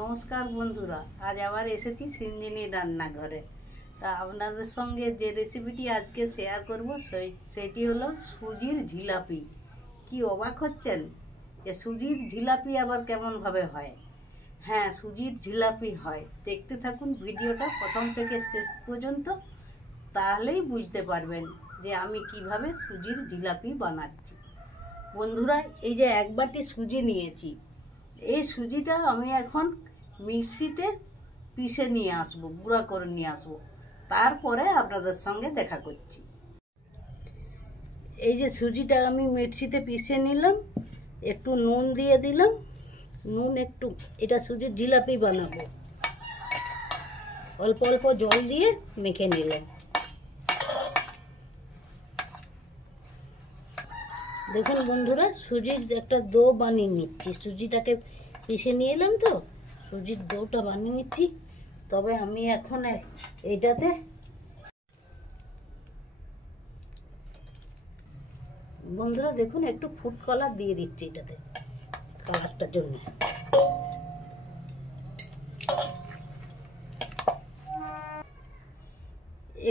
নমস্কার বন্ধুরা, আজ আবার এসেছি সিঞ্জিনী রান্নাঘরে। তা আপনাদের সঙ্গে যে রেসিপিটি আজকে শেয়ার করব সেটি হলো সুজির জিলাপি। কি অবাক হচ্ছেন যে সুজির জিলাপি আবার কেমনভাবে হয়? হ্যাঁ, সুজির জিলাপি হয়। দেখতে থাকুন ভিডিওটা প্রথম থেকে শেষ পর্যন্ত, তাহলেই বুঝতে পারবেন যে আমি কিভাবে সুজির জিলাপি বানাচ্ছি। বন্ধুরা, এই যে এক বাটি সুজি নিয়েছি, এই সুজিটা আমি এখন মিক্সিতে পিষে নিয়ে আসবো, গুঁড়া করে নিয়ে আসবো। তারপরে আপনাদের সঙ্গে দেখা করছি। এই যে সুজিটা আমি মিক্সিতে পিষে নিলাম, একটু নুন দিয়ে দিলাম, নুন একটু, এটা সুজির জিলাপি বানাবো। অল্প অল্প জল দিয়ে মেখে নিলাম। দেখুন বন্ধুরা, সুজির একটা ডো বানিয়ে নিচ্ছি। সুজিটাকে পিষে নিয়ে এলাম তো, সুজির ডোটা বানিয়ে নিচ্ছি। তবে আমি এখন এইটাতে বন্ধুরা দেখুন একটু ফুড কালার দিয়ে দিচ্ছি এটাতে, কালারটার জন্য।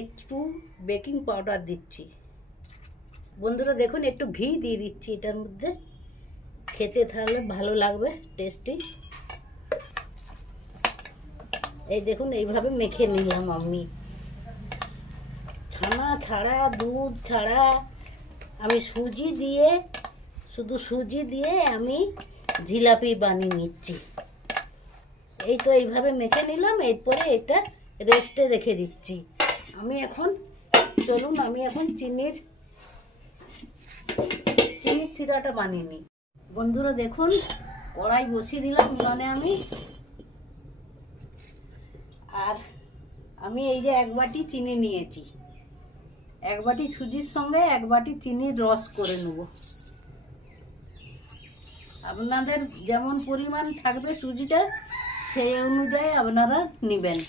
একটু বেকিং পাউডার দিচ্ছি। বন্ধুরা দেখুন একটু ঘি দিয়ে দিচ্ছি এটার মধ্যে, খেতে তাহলে ভালো লাগবে, টেস্টি। এই দেখুন এইভাবে মেখে নিলাম আমি। ছানা ছাড়া, দুধ ছাড়া, আমি সুজি দিয়ে, শুধু সুজি দিয়ে আমি জিলাপি বানিয়ে নিচ্ছি। এই তো এইভাবে মেখে নিলাম। এরপরে এটা রেস্টে রেখে দিচ্ছি। চলুন আমি এখন চিনির সিরাটা বানিয়ে নিই। বন্ধুরা দেখুন, কড়াই বসিয়ে দিলাম উনানে আমি। আর আমি এই যে এক বাটি চিনি নিয়েছি, এক বাটি সুজির সঙ্গে এক বাটি চিনির রস করে নেব। আপনাদের যেমন পরিমাণ থাকবে সুজিটা, সেই অনুযায়ী আপনারা নেবেন।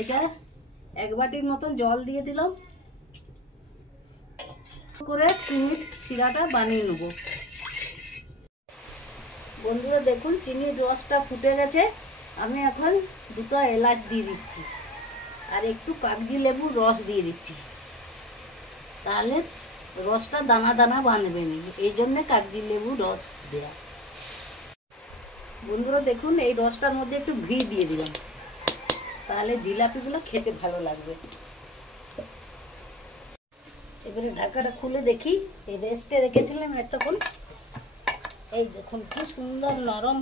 এটা এক বাটির মতন জল দিয়ে দিলাম, করে চিনির সিরাটা বানিয়ে নেব। বন্ধুরা দেখুন চিনির রসটা ফুটে গেছে। আমি এখন দুটো এলাচ দিয়ে দিচ্ছি আর একটু কাগজি লেবুর রস দিয়ে দিচ্ছি। তাহলে রসটা দানা দানা বানবে না, এই জন্যে কাগজি লেবুর রস দেওয়া। বন্ধুরা দেখুন এই রসটার মধ্যে একটু ঘি দিয়ে দিলাম, তাহলে জিলাপিগুলো খেতে ভালো লাগবে। এবারে ঢাকাটা খুলে দেখি, এই রেস্টে রেখেছিলাম এতক্ষণ। এই দেখুন কি সুন্দর নরম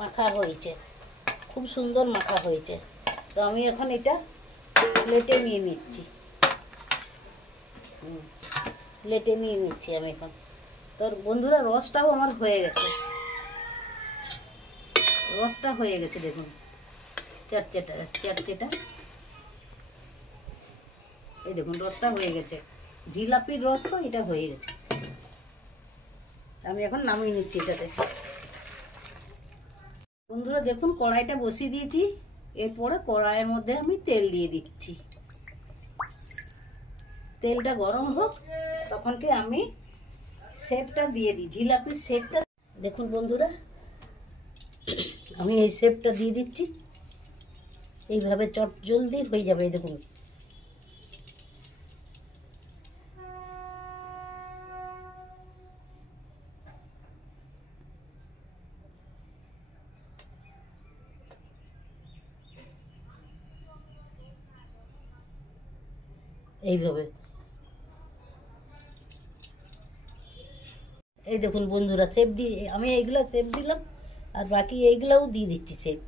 মাখা হয়েছে, খুব সুন্দর মাখা হয়েছে। তো আমি এখন এটা প্লেটে নিয়ে নিচ্ছি, প্লেটে নিয়ে নিচ্ছি আমি এখন। তো বন্ধুরা রসটাও আমার হয়ে গেছে, রসটা হয়ে গেছে দেখুন, চারটেটা। এই দেখুন রসটা হয়ে গেছে, জিলাপির রস তো এটা হয়ে গেছে। আমি এখন নামিয়ে নিচ্ছি এটাতে। বন্ধুরা দেখুন কড়াইটা বসিয়ে দিয়েছি। এরপরে কড়াইয়ের মধ্যে আমি তেল দিয়ে দিচ্ছি। তেলটা গরম হোক, তখনকে আমি শেপটা দিয়ে দিই, জিলাপির শেপটা। দেখুন বন্ধুরা, আমি এই শেপটা দিয়ে দিচ্ছি। এইভাবে চট জলদি হয়ে যাবে। এই দেখুন এইভাবে। এই দেখুন বন্ধুরা শেপ দিয়ে আমি এইগুলো শেপ দিলাম, আর বাকি এইগুলোও দিয়ে দিচ্ছি শেপ।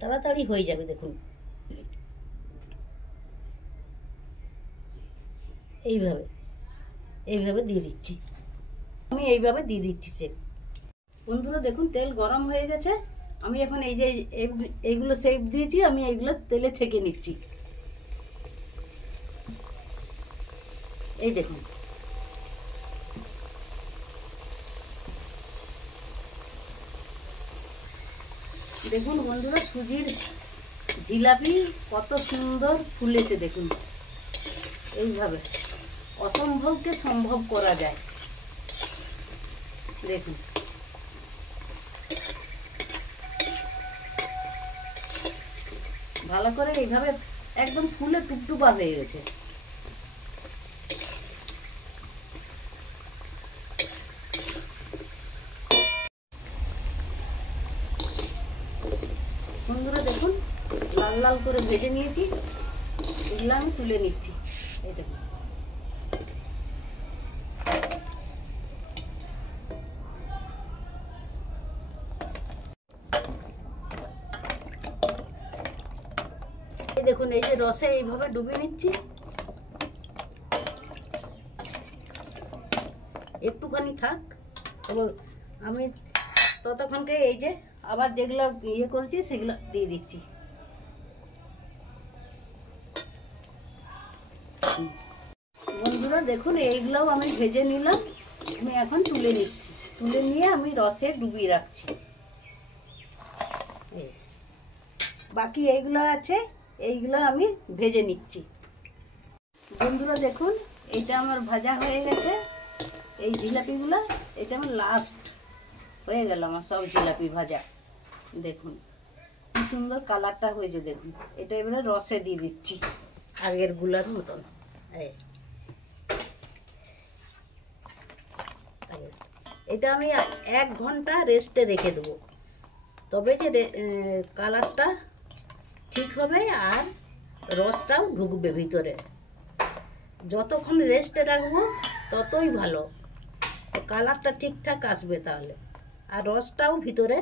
তাড়াতাড়ি হয়ে যাবে। দেখুন এইভাবে এইভাবে দিয়ে দিচ্ছি, আমি এইভাবে দিয়ে দিচ্ছি শেপ। বন্ধুরা দেখুন তেল গরম হয়ে গেছে। আমি এখন এই যে এইগুলো শেপ দিয়েছি, আমি এইগুলো তেলে ছেঁকে নিচ্ছি। এই দেখুন দেখুন বন্ধুরা, সুজির জিলাপি কত সুন্দর ফুলেছে দেখুন। এইভাবে অসম্ভবকে সম্ভব করা যায়। দেখুন ভালো করে এইভাবে একদম ফুলে টুকটুকা হয়ে গেছে। বন্ধুরা দেখুন লাল লাল করে ভেজে নিয়েছি, এগুলো আমি তুলে নিচ্ছি। এই দেখুন দেখুন এই যে রসে এইভাবে ডুবিয়ে নিচ্ছি, একটুখানি থাক। এবার আমি ততক্ষণকে এই যে আবার যেগুলো ইয়ে করেছি সেগুলো দিয়ে দিচ্ছি। বন্ধুরা দেখুন এইগুলোও আমি ভেজে নিলাম, আমি এখন তুলে নিচ্ছি। তুলে নিয়ে আমি রসে ডুবিয়ে রাখছি। বাকি এইগুলো আছে, এইগুলো আমি ভেজে নিচ্ছি। বন্ধুরা দেখুন এটা আমার ভাজা হয়ে গেছে, এই জিলাপিগুলো এটা আমার লাস্ট হয়ে গেল। আমার সব জিলাপি ভাজা দেখুন কি সুন্দর কালারটা হয়েছে। দেখুন এটা এবারে রসে দিয়ে দিচ্ছি আগের গুলার মতন। এটা আমি 1 ঘন্টা রেস্টে রেখে দেবো, তবে যে কালারটা ঠিক হবে আর রসটাও ঢুকবে ভিতরে। যতক্ষণ রেস্টে রাখবো ততই ভালো, কালারটা ঠিকঠাক আসবে তাহলে, আর রসটাও ভিতরে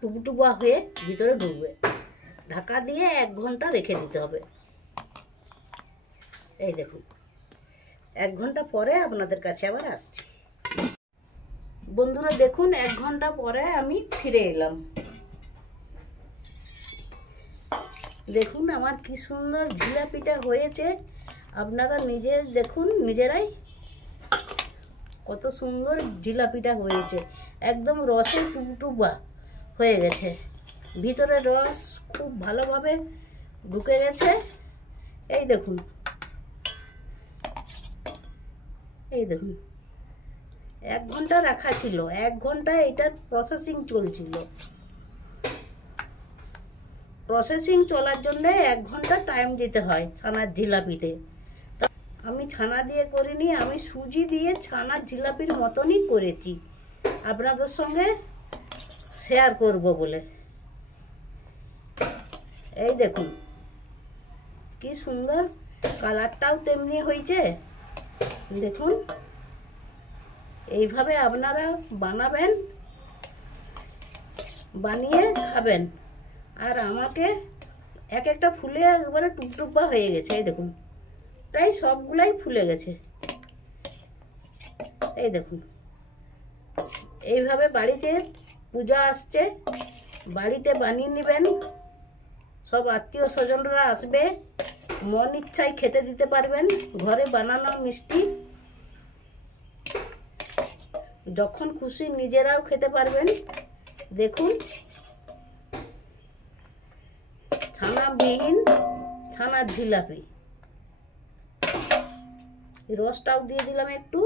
টুকটুকা হয়ে ভিতরে ঢুকবে। ঢাকা দিয়ে 1 ঘন্টা রেখে দিতে হবে। এই দেখুন 1 ঘন্টা পরে আপনাদের কাছে আবার আসছি। বন্ধুরা দেখুন 1 ঘন্টা পরে আমি ফিরে এলাম। দেখুন আমার কি সুন্দর জিলাপিটা হয়েছে, আপনারা নিজে দেখুন নিজেরাই কত সুন্দর জিলাপিটা হয়েছে। একদম রসে টুকটুকা হয়ে গেছে, ভিতরে রস খুব ভালোভাবে ঢুকে গেছে। এই দেখুন এই দেখুন 1 ঘন্টা রাখা ছিল, 1 ঘন্টা এটার প্রসেসিং চলছিল। প্রসেসিং চলার জন্য 1 ঘন্টা টাইম দিতে হয় ছানার জিলাপিতে। আমি ছানা দিয়ে করিনি, আমি সুজি দিয়ে ছানার জিলাপির মতনই করেছি, আপনাদের সঙ্গে শেয়ার করব বলে। এই দেখুন কি সুন্দর কালারটাও তেমনি হয়েছে। দেখুন এইভাবে আপনারা বানাবেন, বানিয়ে খাবেন। আর আমাকে এক একটা ফুলে একবারে টুকটুকা হয়ে গেছে। এই দেখুন প্রায় সবগুলাই ফুলে গেছে। এই দেখুন এইভাবে বাড়িতে পূজা আসছে, বাড়িতে বানিয়ে নেবেন। সব আত্মীয় স্বজনরা আসবে, মন ইচ্ছায় খেতে দিতে পারবেন। ঘরে বানানো মিষ্টি যখন খুশি নিজেরাও খেতে পারবেন। দেখুন ছানাবিহীন ছানার জিলাপি। রসটাও দিয়ে দিলাম একটু।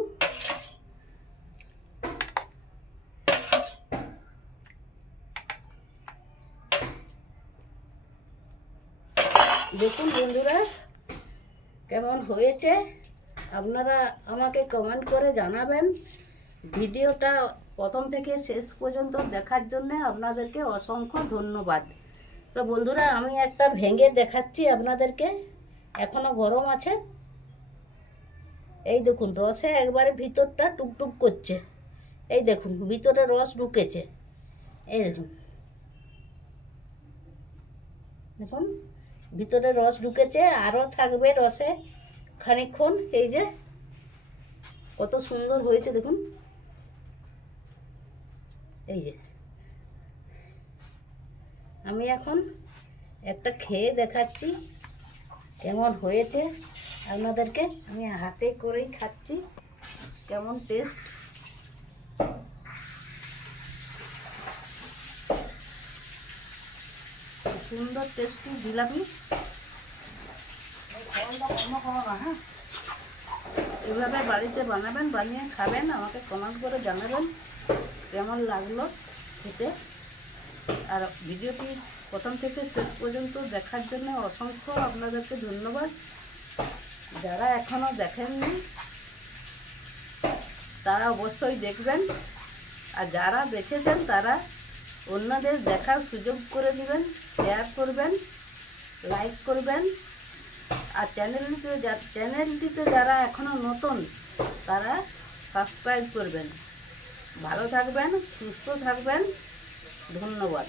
দেখুন বন্ধুরা কেমন হয়েছে, আপনারা আমাকে কমেন্ট করে জানাবেন। ভিডিওটা প্রথম থেকে শেষ পর্যন্ত দেখার জন্য আপনাদেরকে অসংখ্য ধন্যবাদ। তো বন্ধুরা আমি একটা ভেঙে দেখাচ্ছি আপনাদেরকে, এখনো গরম আছে। এই দেখুন রসে একবারে ভিতরটা টুকটুক করছে। এই দেখুন ভিতরে রস ঢুকেছে। এই দেখুন দেখুন ভিতরে রস ঢুকেছে, আরও থাকবে রসে খানিকক্ষণ। এই যে কত সুন্দর হয়েছে দেখুন। এই যে আমি এখন একটা খেয়ে দেখাচ্ছি কেমন হয়েছে আপনাদেরকে। আমি হাতে করেই খাচ্ছি, কেমন টেস্ট। সুন্দর টেস্টি জিলাপি। হ্যাঁ এভাবে বাড়িতে বানাবেন, বানিয়ে খাবেন, আমাকে কমেন্ট করে জানাবেন কেমন লাগলো খেতে। আর ভিডিওটি প্রথম থেকে শেষ পর্যন্ত দেখার জন্য অসংখ্য আপনাদেরকে ধন্যবাদ। যারা এখনও দেখেননি তারা অবশ্যই দেখবেন, আর যারা দেখেছেন তারা অন্যদের দেখার সুযোগ করে দিবেন, শেয়ার করবেন, লাইক করবেন। আর চ্যানেলটিতে যারা এখনও নতুন তারা সাবস্ক্রাইব করবেন। ভালো থাকবেন, সুস্থ থাকবেন, ধন্যবাদ।